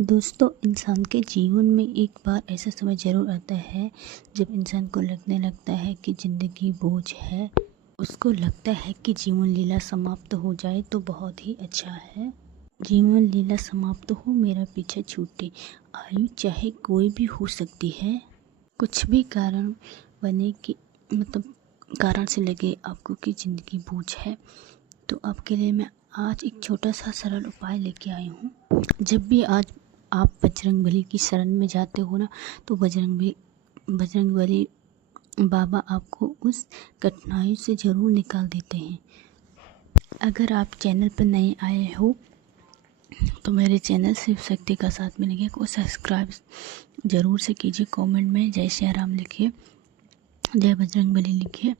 दोस्तों, इंसान के जीवन में एक बार ऐसा समय ज़रूर आता है जब इंसान को लगने लगता है कि ज़िंदगी बोझ है। उसको लगता है कि जीवन लीला समाप्त हो जाए तो बहुत ही अच्छा है। जीवन लीला समाप्त हो, मेरा पीछा छूटे। आयु चाहे कोई भी हो सकती है। कुछ भी कारण बने कि कारण से लगे आपको कि ज़िंदगी बोझ है, तो आपके लिए मैं आज एक छोटा सा सरल उपाय लेके आई हूँ। जब भी आज आप बजरंगबली की शरण में जाते हो ना, तो बजरंगबली बाबा आपको उस कठिनाई से ज़रूर निकाल देते हैं। अगर आप चैनल पर नए आए हो तो मेरे चैनल शिव शक्ति का साथ मिलेंगे को सब्सक्राइब ज़रूर से कीजिए। कमेंट में जय श्री राम लिखिए, जय बजरंगबली लिखिए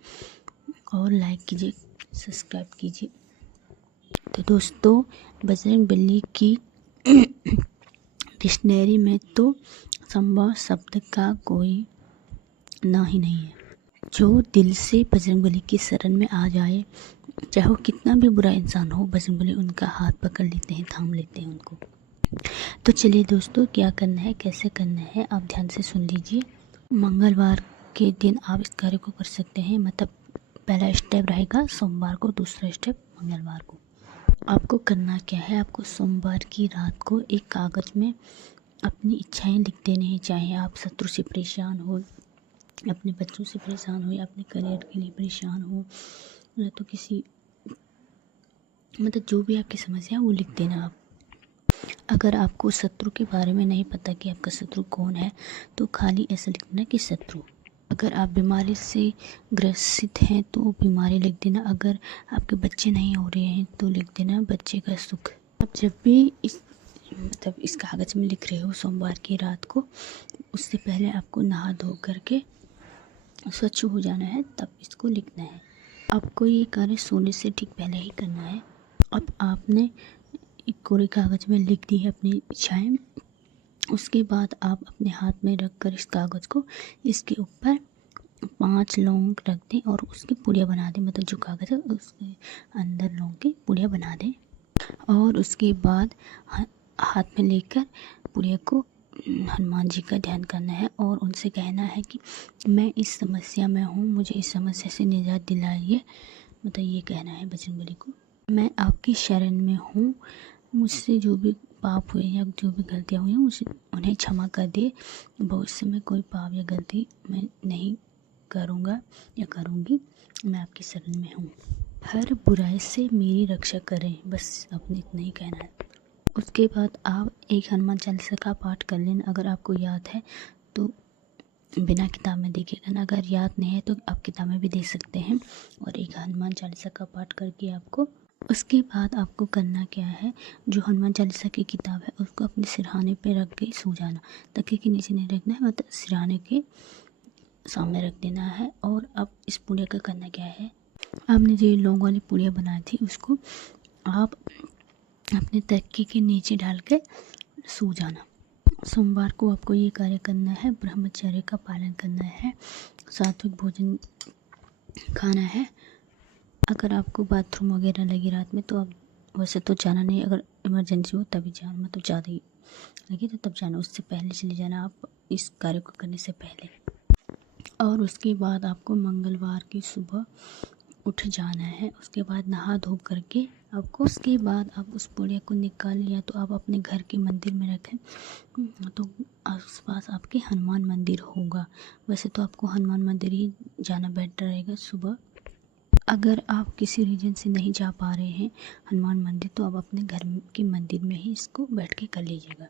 और लाइक कीजिए, सब्सक्राइब कीजिए। तो दोस्तों, बजरंगबली की डिक्शनरी में तो संभव शब्द का कोई ना ही नहीं है। जो दिल से बजरंगबली की शरण में आ जाए, चाहे वो कितना भी बुरा इंसान हो, बजरंगबली उनका हाथ पकड़ लेते हैं, थाम लेते हैं उनको। तो चलिए दोस्तों, क्या करना है, कैसे करना है, आप ध्यान से सुन लीजिए। मंगलवार के दिन आप इस कार्य को कर सकते हैं। पहला स्टेप रहेगा सोमवार को, दूसरा स्टेप मंगलवार को। आपको करना क्या है, आपको सोमवार की रात को एक कागज़ में अपनी इच्छाएं लिख देनी है। चाहे आप शत्रु से परेशान हो, अपने बच्चों से परेशान हो, या अपने करियर के लिए परेशान हो, या तो किसी जो भी आपकी समस्या है वो लिख देना आप। अगर आपको शत्रु के बारे में नहीं पता कि आपका शत्रु कौन है, तो खाली ऐसा लिख देना कि शत्रु। अगर आप बीमारी से ग्रसित हैं तो बीमारी लिख देना। अगर आपके बच्चे नहीं हो रहे हैं तो लिख देना बच्चे का सुख। आप जब भी इस कागज़ में लिख रहे हो सोमवार की रात को, उससे पहले आपको नहा धो करके स्वच्छ हो जाना है, तब इसको लिखना है। आपको ये कार्य सोने से ठीक पहले ही करना है। अब आपने एक कोरे कागज़ में लिख दी है अपनी इच्छाएं। उसके बाद आप अपने हाथ में रख कर इस कागज़ को इसके ऊपर 5 लौंग रख दें और उसकी पुड़िया बना दें। जो कागज़ है उसके अंदर लौंग की पुड़िया बना दें और उसके बाद हाथ में लेकर पुड़िया को हनुमान जी का ध्यान करना है और उनसे कहना है कि मैं इस समस्या में हूँ, मुझे इस समस्या से निजात दिलाइए। ये कहना है बजरंगबली को, मैं आपकी शरण में हूँ, मुझसे जो भी पाप हुए या जो भी गलतियाँ हुई हैं मुझे उन्हें क्षमा कर दे। भविष्य में कोई पाप या गलती मैं नहीं करूँगा या करूँगी, मैं आपकी शरण में हूँ। हर बुराई से मेरी रक्षा करें, बस आपने इतना ही कहना है। उसके बाद आप एक हनुमान चालीसा का पाठ कर लेना। अगर आपको याद है तो बिना किताब में देखिएगा ना, अगर याद नहीं है तो आप किताब में भी देख सकते हैं। और एक हनुमान चालीसा का पाठ करके आपको, उसके बाद आपको करना क्या है, जो हनुमान चालीसा की किताब है उसको अपने सिरहाने पे रख के सो जाना। तकिए के नीचे नहीं रखना है, सिरहाने के सामने रख देना है। और अब इस पुड़िया का करना क्या है, आपने जो लौंग वाली पुड़िया बनाई थी उसको आप अपने तकिए के नीचे डाल के सो जाना। सोमवार को आपको ये कार्य करना है, ब्रह्मचर्य का पालन करना है, सात्विक भोजन खाना है। अगर आपको बाथरूम वगैरह लगी रात में तो आप वैसे तो जाना नहीं, अगर इमरजेंसी हो तभी जाना, ज़्यादा ही लगे तो तब जाना, उससे पहले चले जाना आप इस कार्य को करने से पहले। और उसके बाद आपको मंगलवार की सुबह उठ जाना है। उसके बाद नहा धो करके आपको, उसके बाद आप उस पुड़िया को निकाल लिया तो आप अपने घर के मंदिर में रखें, तो आसपास आपके हनुमान मंदिर होगा। वैसे तो आपको हनुमान मंदिर ही जाना बेटर रहेगा सुबह। अगर आप किसी रीजन से नहीं जा पा रहे हैं हनुमान मंदिर, तो आप अपने घर के मंदिर में ही इसको बैठ के कर लीजिएगा।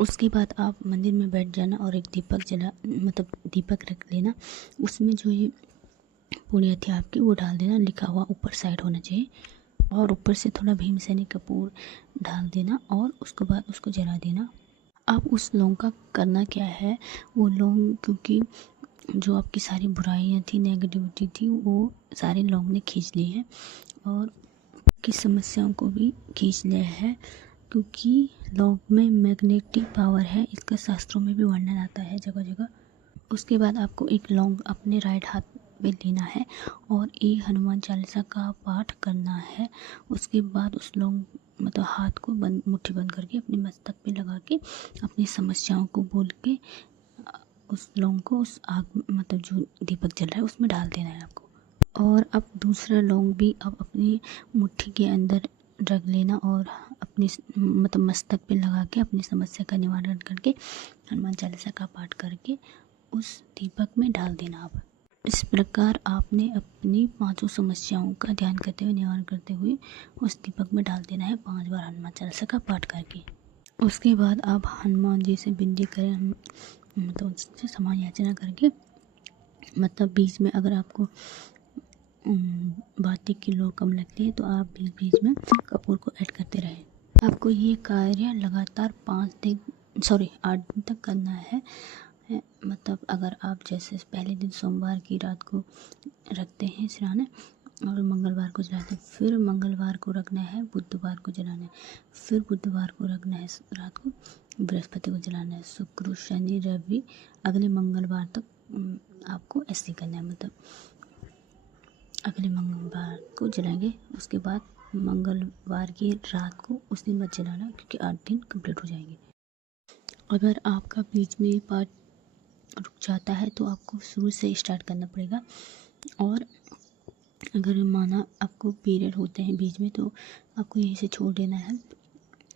उसके बाद आप मंदिर में बैठ जाना और एक दीपक रख लेना। उसमें जो ये पुड़िया थी आपकी वो डाल देना, लिखा हुआ ऊपर साइड होना चाहिए, और ऊपर से थोड़ा भीमसेनी कपूर डाल देना और उसके बाद उसको जला देना। अब उस लौंग का करना क्या है, वो लौंग, क्योंकि जो आपकी सारी बुराइयां थी, नेगेटिविटी थी, वो सारे लौंग ने खींच ली है और की समस्याओं को भी खींच लिया है, क्योंकि लौंग में मैग्नेटिक पावर है। इसका शास्त्रों में भी वर्णन आता है जगह जगह। उसके बाद आपको एक लौंग अपने राइट हाथ में लेना है और एक हनुमान चालीसा का पाठ करना है। उसके बाद उस लौंग मतलब हाथ को बंद, मुट्ठी बंद करके अपने मस्तक पे लगा के अपनी समस्याओं को बोल के उस लौंग को उस आग मतलब जो दीपक जल रहा है उसमें डाल देना है आपको। और अब दूसरा लौंग भी अब अपनी मुट्ठी के अंदर रख लेना और अपनी मतलब मस्तक पे लगा के अपनी समस्या का निवारण करके हनुमान चालीसा का पाठ करके उस दीपक में डाल देना। आप इस प्रकार आपने अपनी 5 समस्याओं का ध्यान करते हुए निवारण करते हुए उस दीपक में डाल देना है 5 बार हनुमान चालीसा का पाठ करके। उसके बाद आप हनुमान जी से विनती करें, मतलब उनसे समान याचना करके, मतलब बीच में अगर आपको बातें की लो कम लगती है तो आप बीच बीच में कपूर को ऐड करते रहें। आपको ये कार्य लगातार 8 दिन तक करना है। मतलब अगर आप जैसे पहले दिन सोमवार की रात को रखते हैं सिराने और मंगलवार को जलाते हैं, फिर मंगलवार को रखना है, बुधवार को जलाना है, फिर बुधवार को रखना है रात को, बृहस्पति को जलाना है, शुक्र शनि रवि अगले मंगलवार तक आपको ऐसे करना है। मतलब अगले मंगलवार को जलाएंगे, उसके बाद मंगलवार की रात को उस दिन मत जलाना क्योंकि 8 दिन कंप्लीट हो जाएंगे। अगर आपका बीच में पाठ रुक जाता है तो आपको शुरू से स्टार्ट करना पड़ेगा। और अगर माना आपको पीरियड होते हैं बीच में तो आपको यहीं से छोड़ देना है,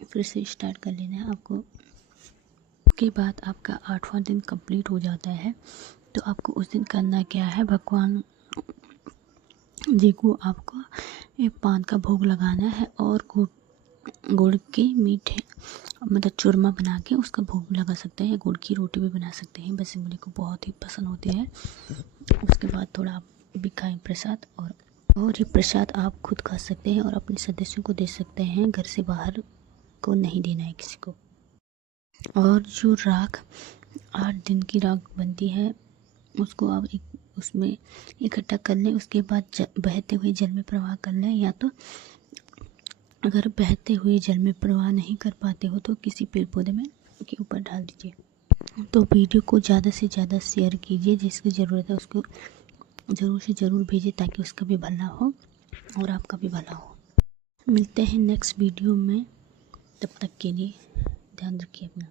फिर से स्टार्ट कर लेना है आपको। उसके बाद आपका 8वां दिन कंप्लीट हो जाता है तो आपको उस दिन करना क्या है, भगवान जी को आपको एक पान का भोग लगाना है और गुड़ के मीठे मतलब चूरमा बना के उसका भोग भी लगा सकते हैं या गुड़ की रोटी भी बना सकते हैं। वैसे मुझे को बहुत ही पसंद होती है। उसके बाद थोड़ा आप भी खाएं प्रसाद, और ये प्रसाद आप खुद खा सकते हैं और अपने सदस्यों को दे सकते हैं, घर से बाहर को नहीं देना है किसी को। और जो राख 8 दिन की राख बनती है उसको आप उसमें इकट्ठा कर लें। उसके बाद बहते हुए जल में प्रवाह कर लें, या तो अगर बहते हुए जल में प्रवाह नहीं कर पाते हो तो किसी पेड़ पौधे में के ऊपर डाल दीजिए। तो वीडियो को ज़्यादा से ज़्यादा शेयर कीजिए, जिसकी ज़रूरत है उसको ज़रूर से ज़रूर भेजिए ताकि उसका भी भला हो और आपका भी भला हो। मिलते हैं नेक्स्ट वीडियो में, तब तक के लिए ध्यान रखिए अपना।